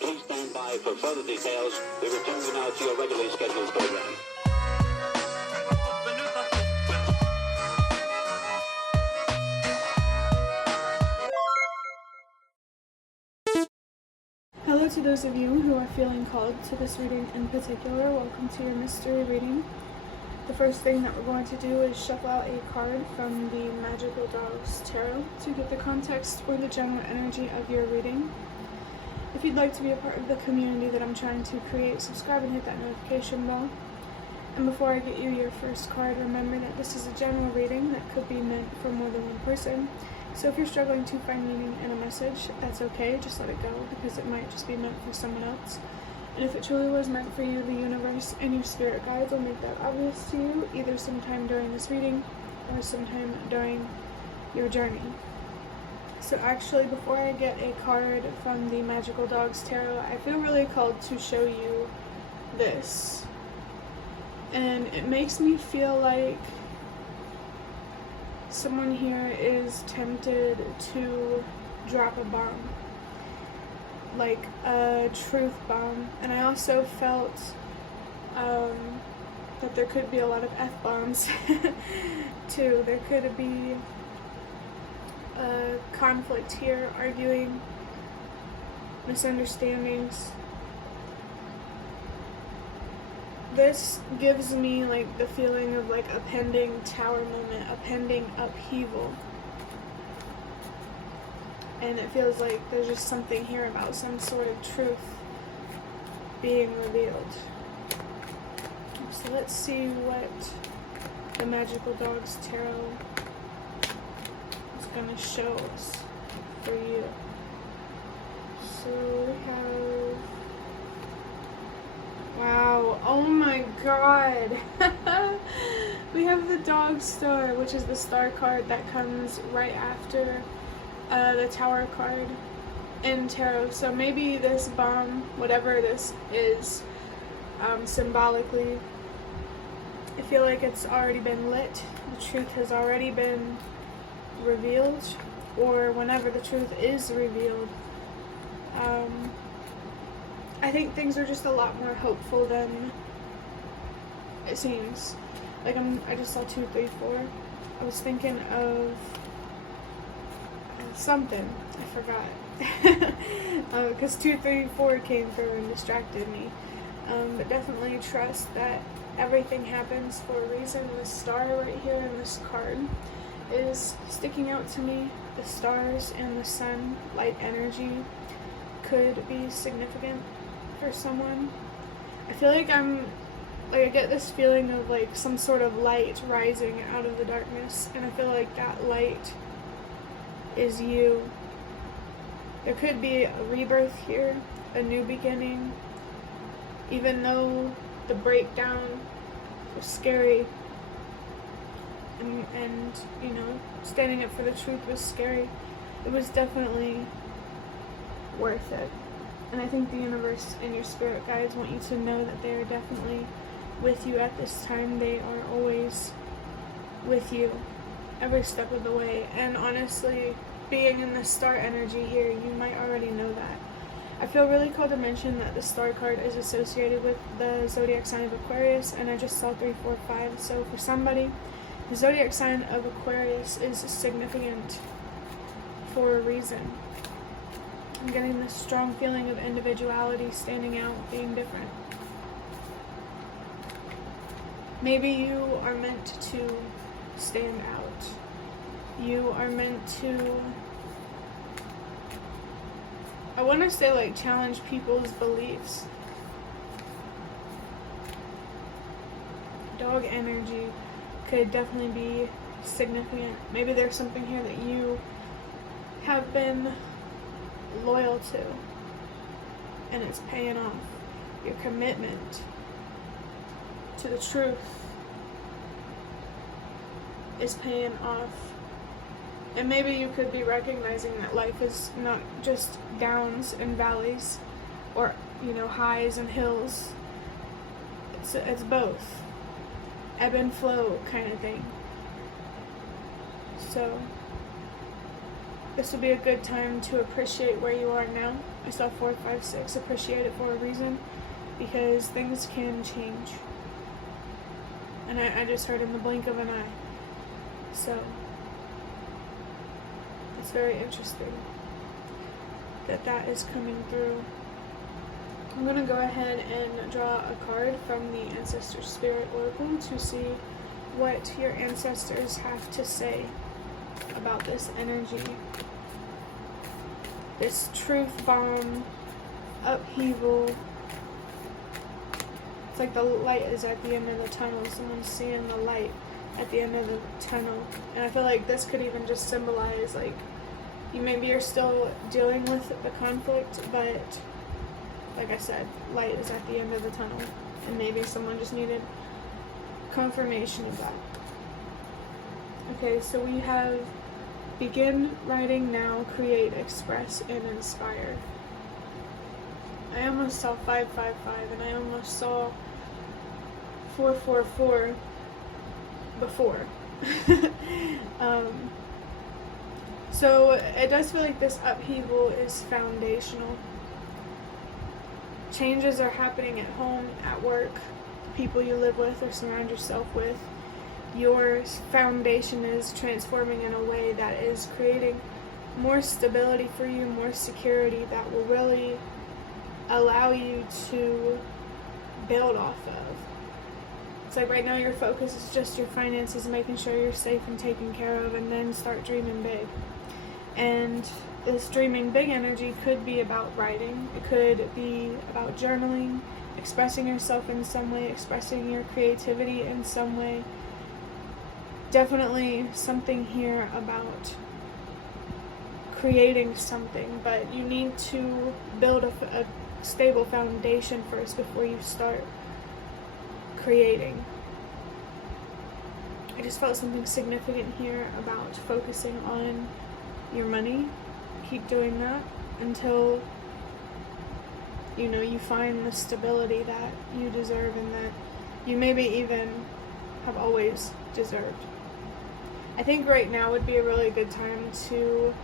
Please stand by for further details. We return you now to your regularly scheduled program. Hello to those of you who are feeling called to this reading in particular. Welcome to your mystery reading. The first thing that we're going to do is shuffle out a card from the Magical Dogs Tarot to get the context or the general energy of your reading. If you'd like to be a part of the community that I'm trying to create, subscribe and hit that notification bell. And before I get you your first card, remember that this is a general reading that could be meant for more than one person. So if you're struggling to find meaning in a message, that's okay, just let it go, because it might just be meant for someone else. And if it truly was meant for you, the universe and your spirit guides will make that obvious to you, either sometime during this reading or sometime during your journey. So actually, before I get a card from the Magical Dogs Tarot, I feel really called to show you this. And it makes me feel like someone here is tempted to drop a bomb, like a truth bomb. And I also felt that there could be a lot of F-bombs too. There could be a conflict here, arguing, misunderstandings. This gives me like the feeling of like a pending tower moment, a pending upheaval. And it feels like there's just something here about some sort of truth being revealed. So let's see what the Magical Dogs Tarot is going to show us for you. So we have... Wow, oh my god. We have the Dog Star, which is the star card that comes right after the Tower card in tarot. So maybe this bomb, whatever this is, symbolically, I feel like it's already been lit. The truth has already been revealed, or whenever the truth is revealed. I think things are just a lot more hopeful than it seems. Like I just saw 2, 3, 4. I was thinking of something. I forgot. Because 2, 3, 4 came through and distracted me. But definitely trust that everything happens for a reason. The star right here in this card is sticking out to me. The stars and the sun, light energy, could be significant for someone. I feel like I get this feeling of like some sort of light rising out of the darkness, and I feel like that light is you. There could be a rebirth here, a new beginning, even though the breakdown was scary and you know, standing up for the truth was scary. It was definitely worth it. And I think the universe and your spirit guides want you to know that they are definitely with you at this time. They are always with you every step of the way. And honestly, being in the star energy here, you might already know that. I feel really called to mention that the star card is associated with the zodiac sign of Aquarius, and I just saw 3, 4, 5. So for somebody, the zodiac sign of Aquarius is significant for a reason. I'm getting this strong feeling of individuality, standing out, being different. Maybe you are meant to stand out. You are meant to, I want to say, like, challenge people's beliefs. Dog energy could definitely be significant. Maybe there's something here that you have been loyal to, and it's paying off. Your commitment to the truth is paying off. And maybe you could be recognizing that life is not just downs and valleys, or, you know, highs and hills. It's both. Ebb and flow kind of thing. So this would be a good time to appreciate where you are now. I saw 4, 5, 6. Appreciate it for a reason, because things can change. And I just heard in the blink of an eye. So it's very interesting that is coming through. I'm going to go ahead and draw a card from the Ancestor Spirit Oracle to see what your ancestors have to say about this energy. This truth bomb, upheaval. It's like the light is at the end of the tunnel. Someone's seeing the light at the end of the tunnel. And I feel like this could even just symbolize, like, maybe you're still dealing with the conflict, but like I said, light is at the end of the tunnel. And maybe someone just needed confirmation of that. Okay, so we have begin writing now, create, express, and inspire. I almost saw 555 and I almost saw 444 before. So it does feel like this upheaval is foundational. Changes are happening at home, at work, the people you live with or surround yourself with. Your foundation is transforming in a way that is creating more stability for you, more security that will really allow you to build off of. It's like right now your focus is just your finances, making sure you're safe and taken care of, and then start dreaming big. And this dreaming big energy could be about writing. It could be about journaling, expressing yourself in some way, expressing your creativity in some way. Definitely something here about creating something, but you need to build a stable foundation first before you start creating. I just felt something significant here about focusing on your money. Keep doing that until you find the stability that you deserve and that you maybe even have always deserved. I think right now would be a really good time to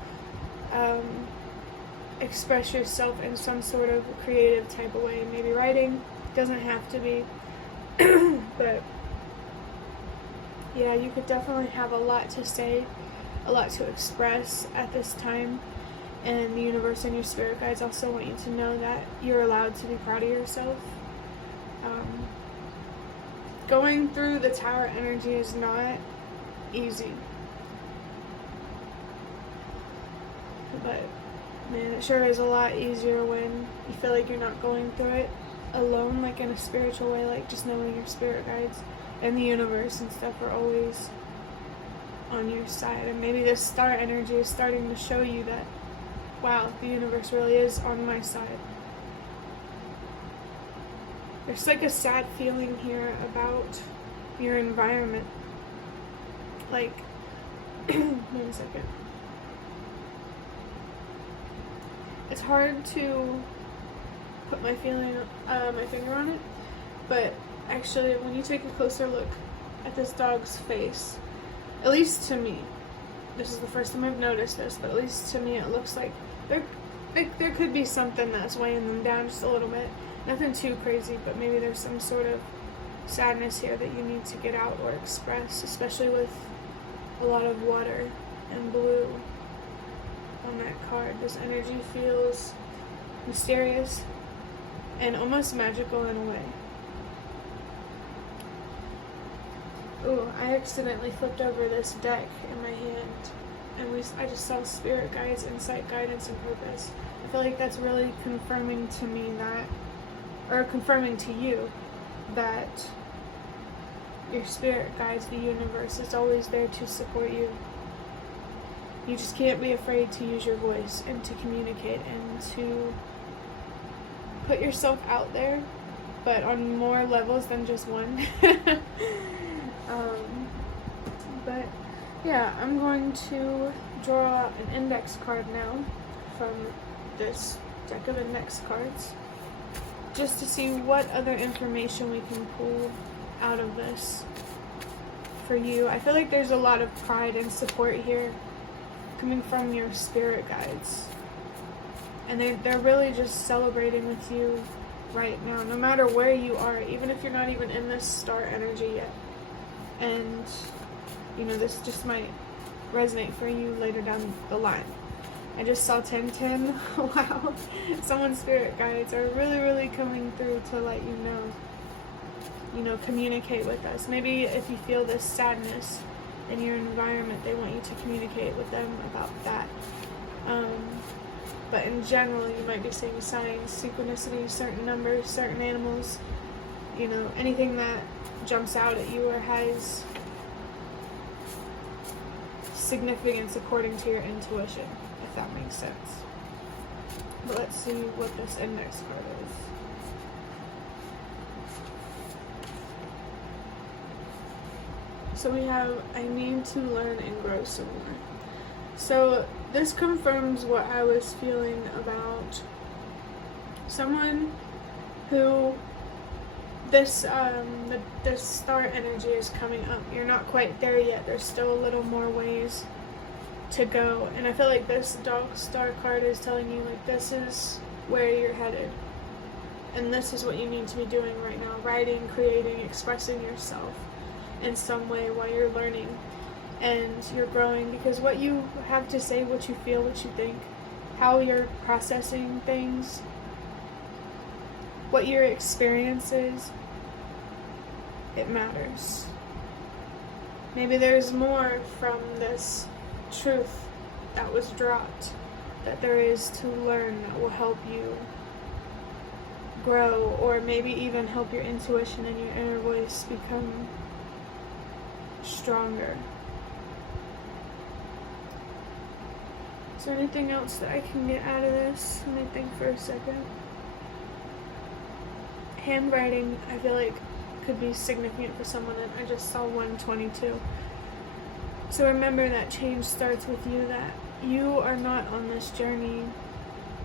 express yourself in some sort of creative type of way. Maybe writing, doesn't have to be, but yeah, you could definitely have a lot to say, a lot to express at this time. And the universe and your spirit guides also want you to know that you're allowed to be proud of yourself. Going through the Tower energy is not easy. But man, it sure is a lot easier when you feel like you're not going through it alone, like in a spiritual way, like just knowing your spirit guides and the universe and stuff are always on your side. And maybe this star energy is starting to show you that, wow, the universe really is on my side. There's like a sad feeling here about your environment. Like, wait a second. It's hard to put my finger on it, but actually when you take a closer look at this dog's face, at least to me, this is the first time I've noticed this, but at least to me it looks like there could be something that's weighing them down just a little bit. Nothing too crazy, but maybe there's some sort of sadness here that you need to get out or express, especially with a lot of water and blue on that card. This energy feels mysterious and almost magical in a way. Ooh, I accidentally flipped over this deck in my hand, and I just saw spirit guides, insight, guidance, and purpose. I feel like that's really confirming to me that, or confirming to you, that your spirit guides, the universe, is always there to support you. You just can't be afraid to use your voice and to communicate and to put yourself out there, but on more levels than just one. But yeah, I'm going to draw an index card now from this deck of index cards, just to see what other information we can pull out of this for you. I feel like there's a lot of pride and support here, coming from your spirit guides. And they're really just celebrating with you right now, no matter where you are, even if you're not even in this star energy yet. And, you know, this just might resonate for you later down the line. I just saw 1010. Wow. Someone's spirit guides are really, really coming through to let you know, communicate with us. Maybe if you feel this sadness in your environment, they want you to communicate with them about that. But in general, you might be seeing signs, synchronicity, certain numbers, certain animals, you know, anything that jumps out at you or has significance according to your intuition, if that makes sense. But let's see what this index card is. So we have, I need to learn and grow some more. So this confirms what I was feeling about someone who this star energy is coming up. You're not quite there yet. There's still a little more ways to go. And I feel like this dog star card is telling you, like, this is where you're headed. And this is what you need to be doing right now. Writing, creating, expressing yourself in some way while you're learning and you're growing, because what you have to say, what you feel, what you think, how you're processing things, what your experience is, it matters. Maybe there's more from this truth that was dropped that there is to learn that will help you grow, or maybe even help your intuition and your inner voice become stronger. Is there anything else that I can get out of this? Let me think for a second. Handwriting, I feel like, could be significant for someone, and I just saw 122. So remember that change starts with you, that you are not on this journey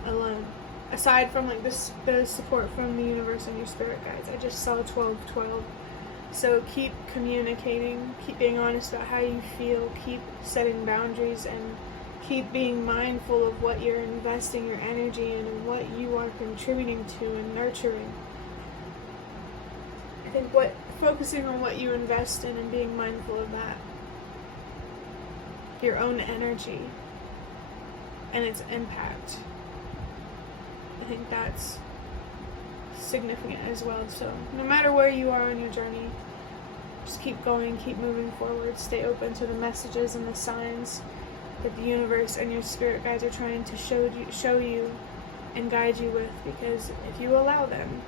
alone. Aside from like the support from the universe and your spirit guides, I just saw 1212. So keep communicating, keep being honest about how you feel, keep setting boundaries, and keep being mindful of what you're investing your energy in and what you are contributing to and nurturing. I think focusing on what you invest in and being mindful of that, your own energy and its impact, I think that's significant as well. So no matter where you are on your journey, just keep going, keep moving forward, stay open to the messages and the signs that the universe and your spirit guides are trying to show you and guide you with, because if you allow them,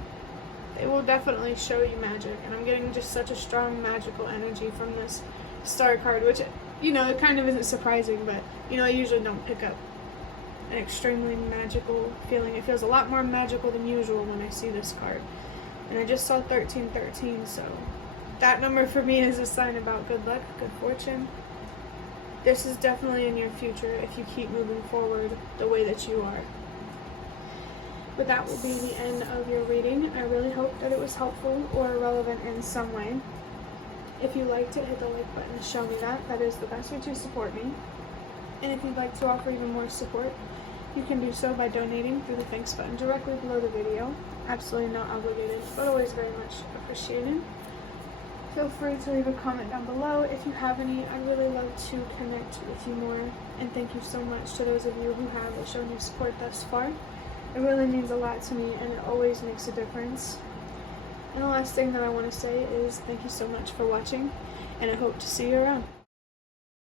they will definitely show you magic. And I'm getting just such a strong magical energy from this star card, which, you know, it kind of isn't surprising, but, you know, I usually don't pick up an extremely magical feeling. It feels a lot more magical than usual when I see this card. And I just saw 1313, so that number for me is a sign about good luck, good fortune. This is definitely in your future if you keep moving forward the way that you are. But that will be the end of your reading. I really hope that it was helpful or relevant in some way. If you liked it, hit the like button to show me that. That is the best way to support me. And if you'd like to offer even more support, you can do so by donating through the thanks button directly below the video. Absolutely not obligated, but always very much appreciated. Feel free to leave a comment down below if you have any. I'd really love to connect with you more. And thank you so much to those of you who have shown your support thus far. It really means a lot to me, and it always makes a difference. And the last thing that I want to say is thank you so much for watching, and I hope to see you around.